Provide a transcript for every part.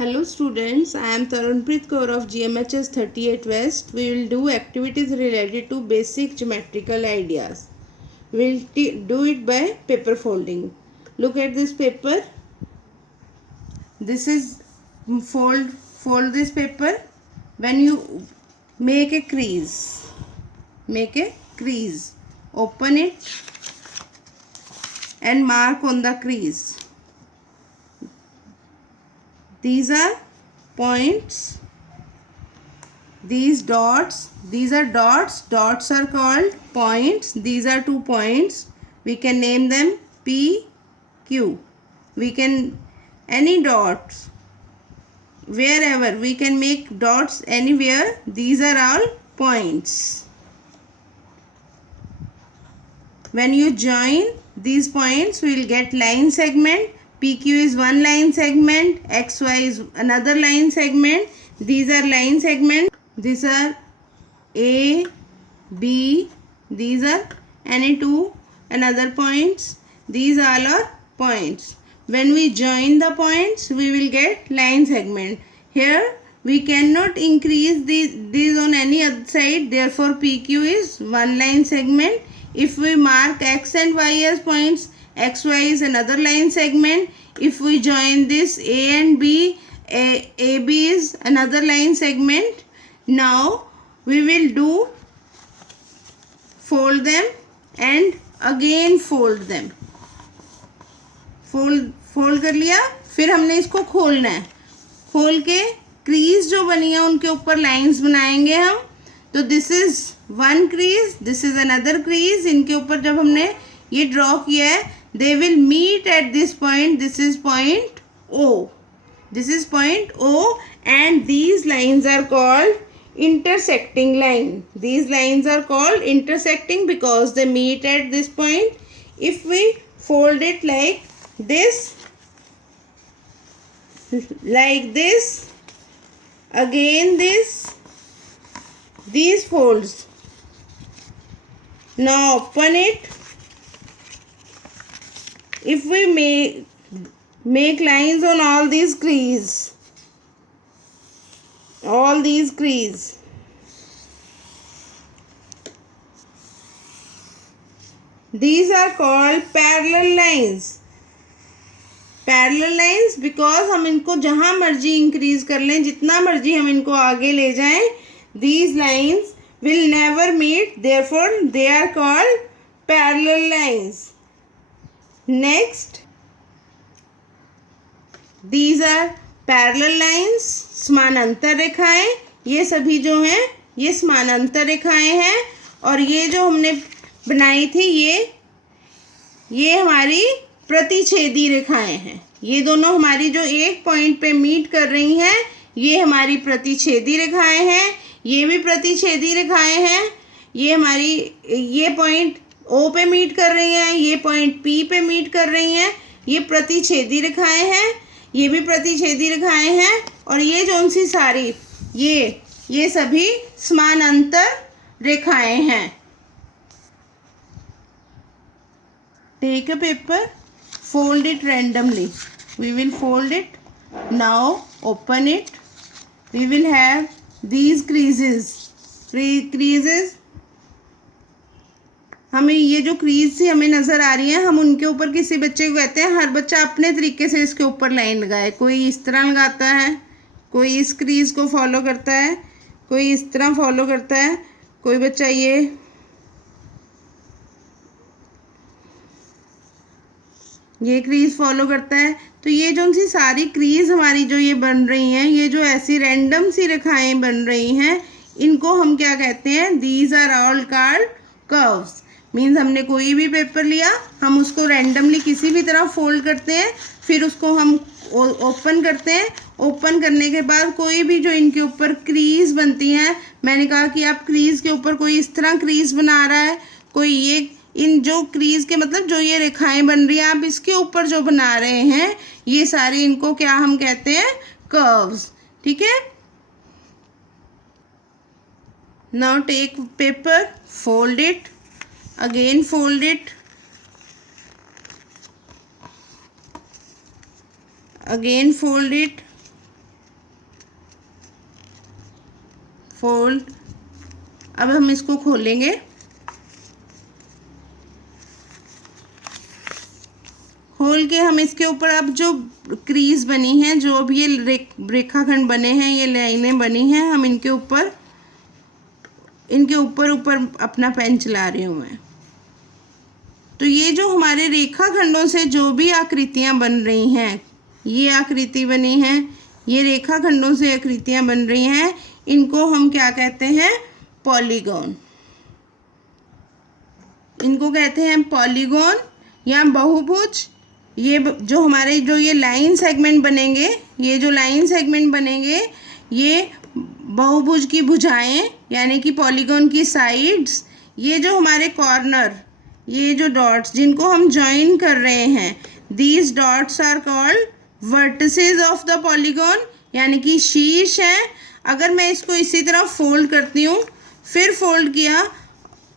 Hello students, I am Tarunpreet Kaur of GMHS 38 West. We will do activities related to basic geometrical ideas. We will do it by paper folding. Look at this paper. This is fold this paper. When you make a crease, open it and mark on the crease. These are points. These are dots are called points. These are 2 points. We can name them P, Q. We can any dots, wherever we can make dots anywhere. These are all points. When you join these points, we will get line segment. PQ is one line segment, XY is another line segment. These are line segment. These are A, B. These are any two another points. These all are points. When we join the points, we will get line segment. Here we cannot increase these on any other side. Therefore, PQ is one line segment. If we mark X and Y as points, XY is another line segment. If we join this A and B, AB is another line segment. Now we will do fold them and again fold them. Fold कर लिया, फिर हमने इसको खोलना है. खोल के crease जो बनी है उनके ऊपर लाइंस बनाएंगे हम. तो this is one crease, this is another crease. इनके ऊपर जब हमने ये ड्रॉ किया है, they will meet at this point. This is point O. This is point O, and these lines are called intersecting line. These lines are called intersecting because they meet at this point. If we fold it like this, again these folds. Now open it. If we make lines on all these crease, these are called parallel lines. Parallel lines because हम इनको जहाँ मर्जी increase कर लें, जितना मर्जी हम इनको आगे ले जाएं, these lines will never meet, therefore they are called parallel lines. Next, these are parallel lines. समानांतर रेखाएं. ये सभी जो हैं ये समानांतर रेखाएं हैं. और ये जो हमने बनाई थी ये हमारी प्रतिच्छेदी रेखाएं हैं. ये दोनों हमारी जो एक पॉइंट पे मीट कर रही हैं, ये हमारी प्रतिच्छेदी रेखाएं हैं. ये भी प्रतिच्छेदी रेखाएं हैं. ये हमारी ये पॉइंट O पे मीट कर रही हैं, ये पॉइंट P पे मीट कर रही हैं. ये प्रतिच्छेदी रेखाएं हैं. ये भी प्रतिच्छेदी रेखाएं हैं. और ये जो सी सारी ये सभी समानांतर रेखाएं हैं. Take a paper, fold it randomly. We will fold it. Now open it. We will have these creases. हमें ये जो क्रीज सी हमें नज़र आ रही है, हम उनके ऊपर किसी बच्चे को कहते हैं, हर बच्चा अपने तरीके से इसके ऊपर लाइन लगाए. कोई इस तरह लगाता है, कोई इस क्रीज को फॉलो करता है, कोई इस तरह फॉलो करता है, कोई बच्चा ये क्रीज फॉलो करता है. तो ये जो सी सारी क्रीज हमारी जो ये बन रही हैं, ये जो ऐसी रैंडम सी रेखाएं बन रही हैं, इनको हम क्या कहते हैं? These are all called curves. Means हमने कोई भी पेपर लिया, हम उसको रैंडमली किसी भी तरह फोल्ड करते हैं, फिर उसको हम ओपन करते हैं. ओपन करने के बाद कोई भी जो इनके ऊपर क्रीज बनती हैं, मैंने कहा कि आप क्रीज के ऊपर कोई इस तरह क्रीज बना रहा है, कोई ये इन जो क्रीज के मतलब जो ये रेखाएं बन रही हैं, आप इसके ऊपर जो बना रहे हैं, ये सारी इनको क्या हम कहते हैं? कर्व्स. ठीक है. Now take paper, fold it, again fold it, again fold it, fold. अब हम इसको खोलेंगे। खोल के हम इसके ऊपर अब जो क्रीज बनी है, जो भी ये रेखाखंड बने हैं, ये लाइनें बनी हैं, हम इनके ऊपर ऊपर अपना पेन चला रही हूँ मैं। तो ये जो हमारे रेखाखंडों से जो भी आकृतियाँ बन रही हैं, ये आकृति बनी है, ये रेखाखंडों से आकृतियाँ बन रही हैं, इनको हम क्या कहते हैं? पॉलीगॉन। इनको कहते हैं पॉलीगॉन या बहुभुज। ये जो हमारे जो ये लाइन सेगमेंट बनेंगे, ये जो लाइन सेगमेंट बनेंगे, ये बहुभुज की भुजाएं यानी कि पॉलीगॉन की साइड्स। ये जो हमारे कॉर्नर, ये जो डॉट्स जिनको हम ज्वाइन कर रहे हैं, these dots are called vertices of the polygon, यानी कि शीर्ष हैं। अगर मैं इसको इसी तरह फोल्ड करती हूँ, फिर फोल्ड किया,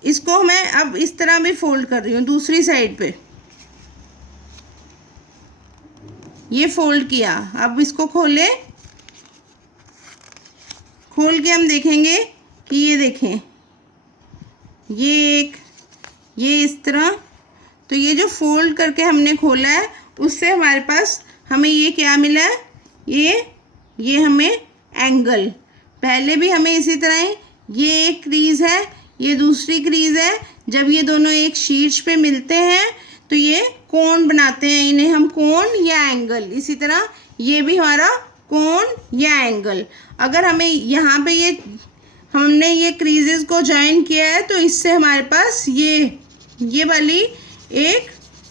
इसको मैं अब इस तरह भी फोल्ड कर रही हूँ दूसरी साइड पे, ये फोल्ड किया। अब इसको खोल के हम देखेंगे कि ये देखें, ये इस तरह। तो ये जो फोल्ड करके हमने खोला है, उससे हमारे पास हमें ये क्या मिला है? ये हमें एंगल। पहले भी हमें इसी तरह ही, ये एक क्रीज है, ये दूसरी क्रीज है। जब ये दोनों एक शीर्ष पे मिलते हैं तो ये कोण बनाते हैं, इन्हें हम कोण या एंगल। इसी तरह ये भी हमारा कोण या एंगल। अगर हमें यहाँ पे हमने ये क्रीजेस को ज्वाइन किया है, तो इससे हमारे पास ये वाली एक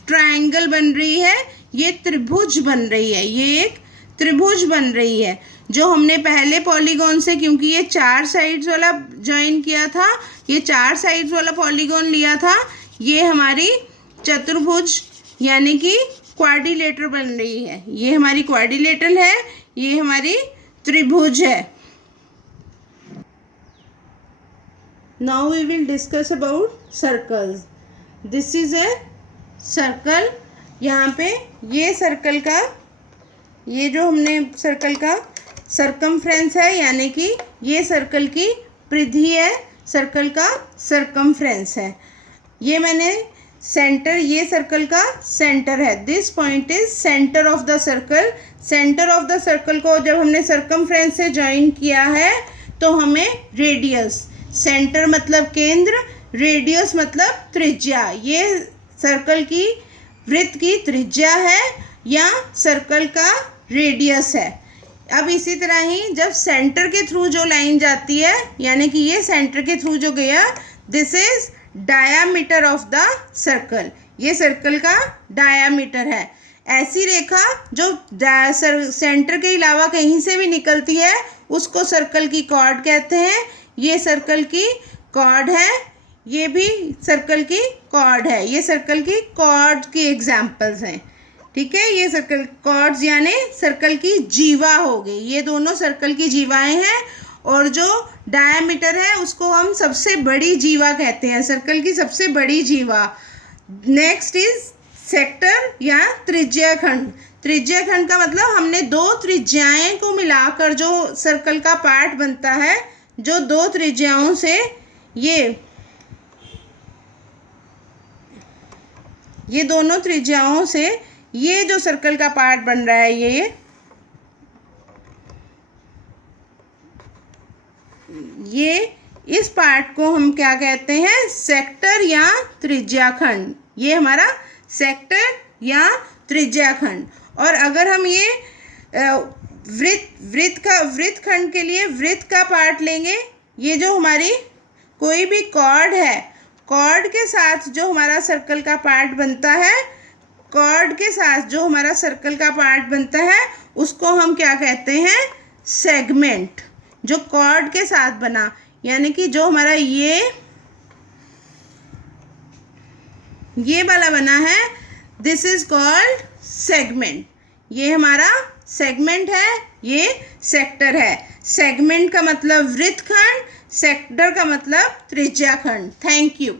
ट्रायंगल बन रही है, ये त्रिभुज बन रही है, ये एक त्रिभुज बन रही है। जो हमने पहले पॉलीगॉन से, क्योंकि ये 4 साइड्स वाला ज्वाइन किया था, ये 4 साइड्स वाला पॉलीगॉन लिया था, ये हमारी चतुर्भुज यानी कि क्वाड्रिलेटरल बन रही है। ये हमारी क्वाड्रिलेटरल है, ये हमारी त्रिभुज है। Now we will discuss about circles. This is a circle. यहाँ पे ये सर्कल का, ये जो हमने सर्कल का सरकमफ्रेंस है, यानी कि ये सर्कल की परिधि है, सर्कल का सरकमफ्रेंस है। ये मैंने सेंटर, ये सर्कल का सेंटर है। This point is centre of the circle. Centre of the circle को जब हमने सरकमफ्रेंस से ज्वाइन किया है, तो हमें रेडियस, सेंटर मतलब केंद्र, रेडियस मतलब त्रिज्या, ये सर्कल की वृत्त की त्रिज्या है या सर्कल का रेडियस है। अब इसी तरह ही जब सेंटर के थ्रू जो लाइन जाती है, यानी कि ये सेंटर के थ्रू जो गया, this is diameter of the circle. ये सर्कल का डायामीटर है। ऐसी रेखा जो सेंटर के अलावा कहीं से भी निकलती है, उसको सर्कल की कॉर्ड कहते हैं। ये सर्कल की कॉर्ड है, ये भी सर्कल की कॉर्ड है। ये सर्कल की कॉर्ड की एग्जाम्पल्स हैं, ठीक है। ये सर्कल कॉर्ड्स यानी सर्कल की जीवा हो गई। ये दोनों सर्कल की जीवाएं हैं, और जो डायमीटर है उसको हम सबसे बड़ी जीवा कहते हैं, सर्कल की सबसे बड़ी जीवा। नेक्स्ट इज सेक्टर या त्रिज्याखंड। त्रिज्याखंड का मतलब हमने दो त्रिज्याएं को मिलाकर जो सर्कल का पार्ट बनता है, जो दो त्रिज्याओं से ये दोनों त्रिज्याओं से ये जो सर्कल का पार्ट बन रहा है, ये इस पार्ट को हम क्या कहते हैं? सेक्टर या त्रिज्याखंड। ये हमारा सेक्टर या त्रिज्याखंड। और अगर हम ये वृत्त खंड के लिए वृत्त का पार्ट लेंगे, ये जो हमारी कोई भी कॉर्ड है, कॉर्ड के साथ जो हमारा सर्कल का पार्ट बनता है, कॉर्ड के साथ जो हमारा सर्कल का पार्ट बनता है, उसको हम क्या कहते हैं? सेगमेंट। जो कॉर्ड के साथ बना, यानी कि जो हमारा ये वाला बना है, दिस इज कॉल्ड सेगमेंट। ये हमारा सेगमेंट है, ये सेक्टर है। सेगमेंट का मतलब वृत्तखंड, सेक्टर का मतलब त्रिज्याखंड। Thank you.